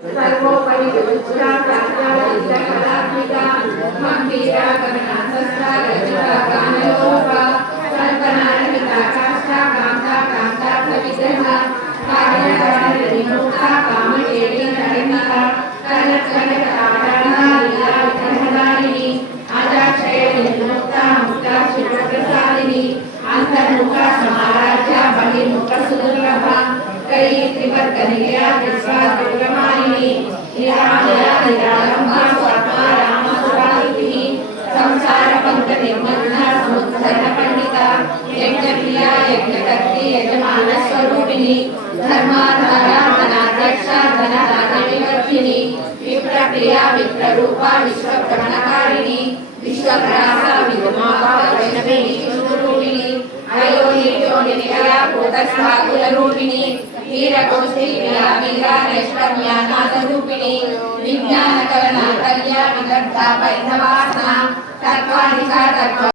सर्वोपरि विवक्षा प्राज्ञा कलात्मिका गंभीरा गगनासस्ता रजता गानलोका कल्पनारहिता काष्ठा कांता कांतार्थ विग्रहा कार्यकरण विमुक्ता कामकेली धर्मिका कनक कनक ताड़ना लीला विग्रहधारिणी आजाक्षय विमुक्ता मुक्ता शिवप्रसादिनी अंतर्मुखा समाराध्या बहिर्मुख सुदुर्लभा कई त्रिवर्गनिलया विश्वाद्विक्रमालिनी निरामया निरालंबा स्वात्मा रामसुरालिनी संसार पंक निर्मग्ना समुद्धरण पंडिता यज्ञप्रिया यज्ञकर्त्री यजमान स्वरूपिणी धर्माधारा धनाध्यक्षा धनधान्य विवर्धिनी विप्रप्रिया विप्ररूपा विश्वभ्रमणकारिणी विश्वग्रासा विद्मावा वैष्णवी स्वरूपिणी अयोनिजोनिलया भूतस्थाकुलरूपिणी वीरकोष्ठी वीरा नैष्कर्म्यानाथरूपिणी विज्ञानकलना कल्या विदग्धा वैधवासना तत्त्वाधिका तत्त्व